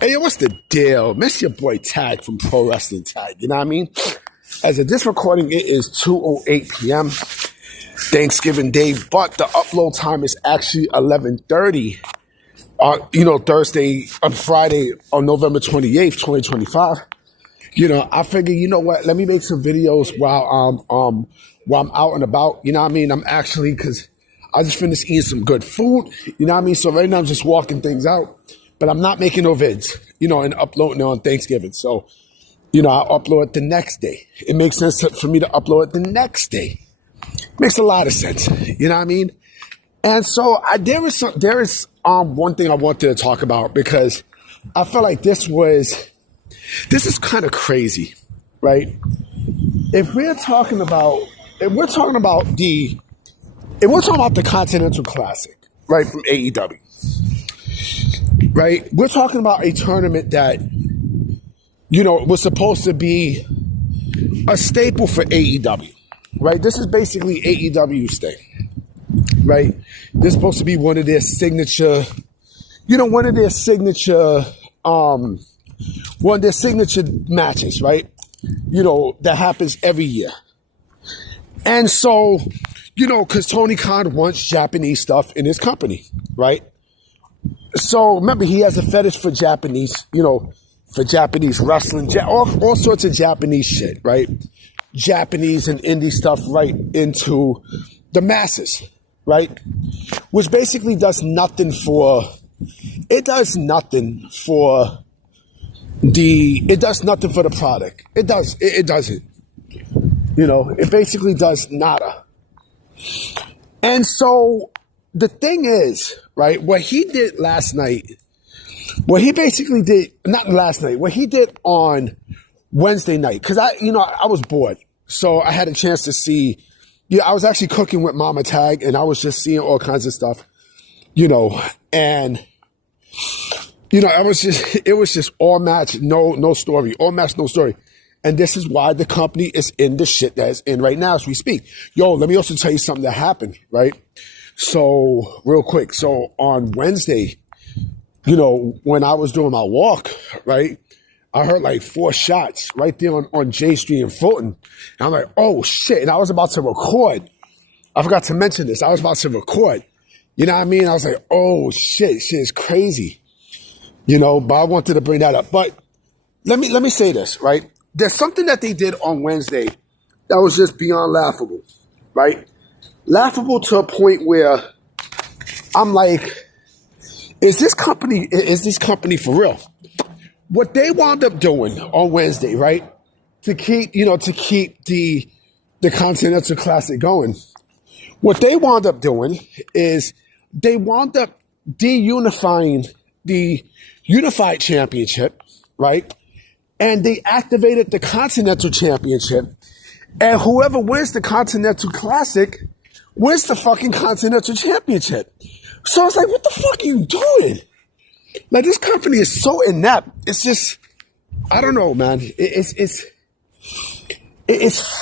Hey, yo, what's the deal? Miss your boy Tag from Pro Wrestling Tag. You know what I mean? As of this recording, it is 2:08 p.m. Thanksgiving Day, but the upload time is actually 11:30. Friday on November 28th, 2025. I figure, you know what? Let me make some videos while I'm out and about. You know what I mean? I'm actually, because I just finished eating some good food. You know what I mean? So right now I'm just walking things out. But I'm not making no vids, and uploading it on Thanksgiving. So, I'll upload it the next day. It makes sense for me to upload it the next day. Makes a lot of sense. You know what I mean? And so there is one thing I wanted to talk about, because I feel like this is kind of crazy, right? If we're talking about the Continental Classic, right, from AEW. Right? We're talking about a tournament that, was supposed to be a staple for AEW, right? This is basically AEW's thing, right? This is supposed to be one of their signature matches, right? That happens every year. And so, because Tony Khan wants Japanese stuff in his company, right? So remember, he has a fetish for Japanese, for Japanese wrestling, all sorts of Japanese shit, right? Japanese and indie stuff right into the masses, right? Which basically does nothing for the product. It doesn't. It basically does nada. And so the thing is, right, what he did last night, what he did on Wednesday night, because I was bored. So I had a chance to see, I was actually cooking with Mama Tag, and I was just seeing all kinds of stuff, and, it was just all match, no story, all match, no story. And this is why the company is in the shit that it's in right now as we speak. Yo, let me also tell you something that happened, right? So real quick. So on Wednesday, when I was doing my walk, right, I heard like 4 shots right there on J Street in Fulton. And I'm like, oh shit. And I was about to record. I forgot to mention this. I was about to record. You know what I mean? I was like, oh shit is crazy. But I wanted to bring that up. But let me say this, right? There's something that they did on Wednesday that was just beyond laughable, right? Laughable to a point where I'm like, is this company for real? What they wound up doing on Wednesday, right? To keep the Continental Classic going. What they wound up doing is they wound up de-unifying the Unified Championship, right? And they activated the Continental Championship. And whoever wins the Continental Classic wins the fucking Continental Championship. So it's like, what the fuck are you doing? Like, this company is so inept. It's just, I don't know, man. It's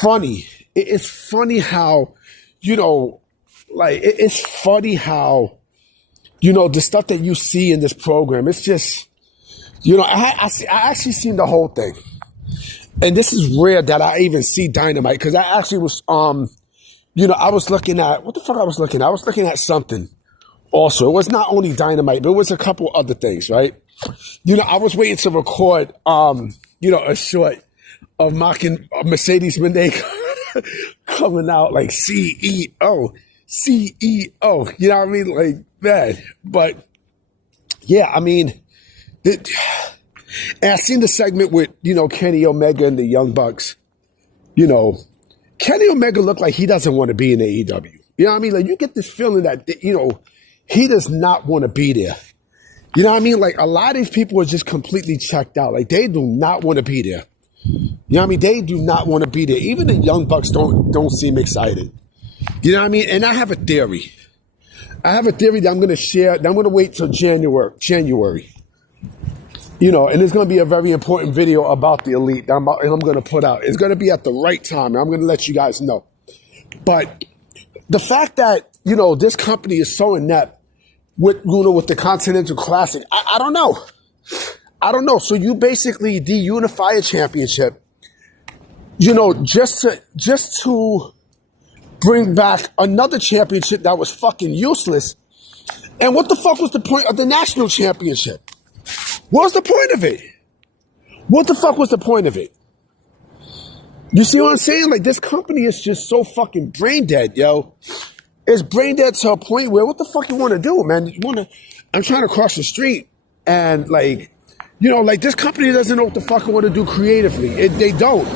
funny. It's funny how, it's funny how, the stuff that you see in this program, it's just, I actually seen the whole thing. And this is rare that I even see Dynamite, because I actually was, I was looking at, what the fuck I was looking at? I was looking at something also. It was not only Dynamite, but it was a couple other things, right? I was waiting to record, a short of mocking Mercedes when they coming out like CEO. You know what I mean? Like that. But yeah, I mean, and I seen the segment with, Kenny Omega and the Young Bucks. Kenny Omega looked like he doesn't want to be in AEW. You know what I mean? Like, you get this feeling that, he does not want to be there. You know what I mean? Like, a lot of these people are just completely checked out. Like, they do not want to be there. You know what I mean? They do not want to be there. Even the Young Bucks don't seem excited. You know what I mean? And I have a theory. I have a theory that I'm going to share. That I'm going to wait till January. And it's going to be a very important video about the Elite that I'm going to put out. It's going to be at the right time. I'm going to let you guys know. But the fact that, this company is so inept with the Continental Classic, I don't know. I don't know. So you basically de-unify a championship, you know, just to bring back another championship that was fucking useless. And what the fuck was the point of the national championship? What was the point of it? What the fuck was the point of it? You see what I'm saying? Like, this company is just so fucking brain dead, yo. It's brain dead to a point where what the fuck you want to do, man? I'm trying to cross the street and, like, you know, like, this company doesn't know what the fuck I want to do creatively. They don't.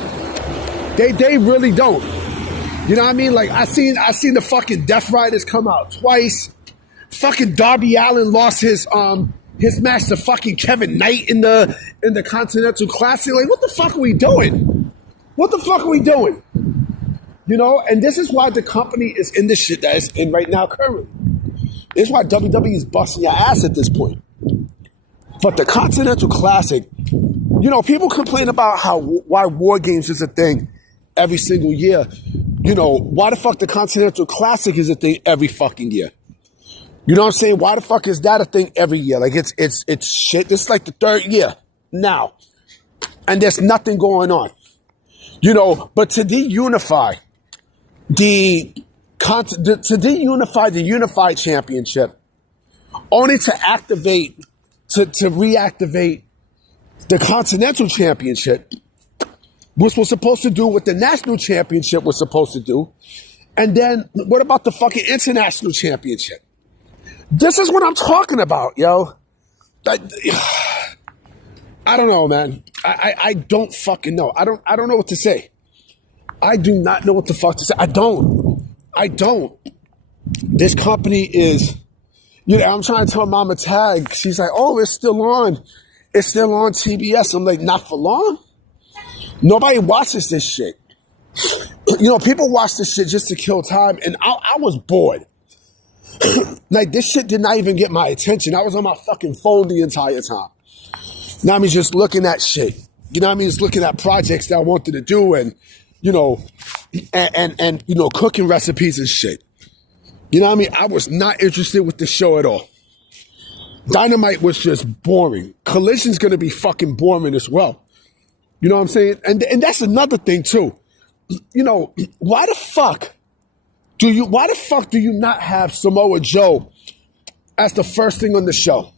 They really don't. You know what I mean? Like, I seen the fucking Death Riders come out twice. Fucking Darby Allin lost his match to fucking Kevin Knight in the Continental Classic. Like, what the fuck are we doing? What the fuck are we doing? You know, and this is why the company is in the shit that it's in right now currently. This is why WWE is busting your ass at this point. But the Continental Classic, you know, people complain about why War Games is a thing every single year. You know, why the fuck the Continental Classic is a thing every fucking year? You know what I'm saying? Why the fuck is that a thing every year? Like, it's shit. This is like the third year now. And there's nothing going on. You know, but to de-unify the Unified Championship, only to reactivate the Continental Championship, which was supposed to do what the National Championship was supposed to do. And then what about the fucking International Championship? This is what I'm talking about, yo. I don't know, man. I don't fucking know. I don't know what to say. I do not know what the fuck to say. I don't. This company is, you know, I'm trying to tell Mama Tag. She's like, oh, it's still on. It's still on TBS. I'm like, not for long. Nobody watches this shit. You know, people watch this shit just to kill time. And I was bored. Like, this shit did not even get my attention. I was on my fucking phone the entire time. Now I'm just looking at shit. You know what I mean? Just looking at projects that I wanted to do and, you know, and you know, cooking recipes and shit. You know what I mean? I was not interested with the show at all. Dynamite was just boring. Collision's going to be fucking boring as well. You know what I'm saying? And that's another thing too. You know, why the fuck do you not have Samoa Joe as the first thing on the show?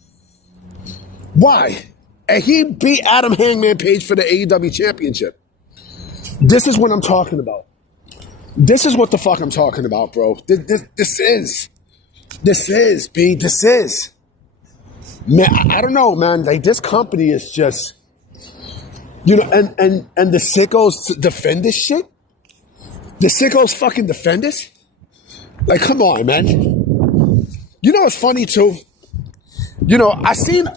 Why? And he beat Adam Hangman Page for the AEW Championship. This is what I'm talking about. This is what the fuck I'm talking about, bro. This is. Man, I don't know, man. Like, this company is just, you know, and the sickos defend this shit? The sickos fucking defend this? Like, come on, man. You know what's funny, too? You know, I seen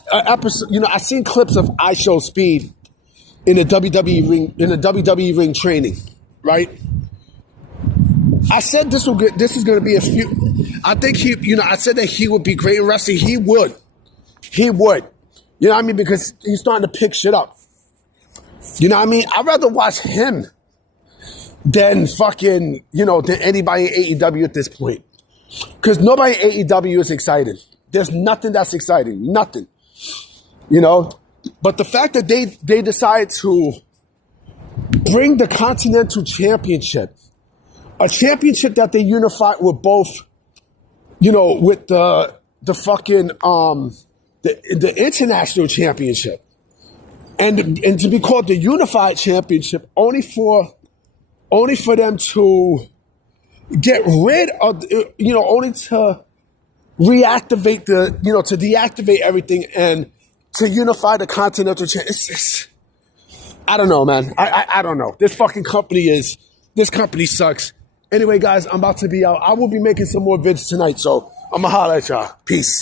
clips of I Show Speed in the WWE ring training, right? I said this is going to be a few. I think I said that he would be great in wrestling. He would. You know what I mean? Because he's starting to pick shit up. You know what I mean? I'd rather watch him than fucking, you know, than anybody in AEW at this point. Because nobody in AEW is excited. There's nothing that's exciting. Nothing. You know? But the fact that they decide to bring the Continental Championship, a championship that they unified with both, you know, with the fucking, the International Championship. And to be called the Unified Championship only for them to get rid of, you know, only to reactivate to deactivate everything and to unify the Continental Championship. I don't know, man. I don't know. This company sucks. Anyway, guys, I'm about to be out. I will be making some more vids tonight, so I'm gonna holler at y'all. Peace.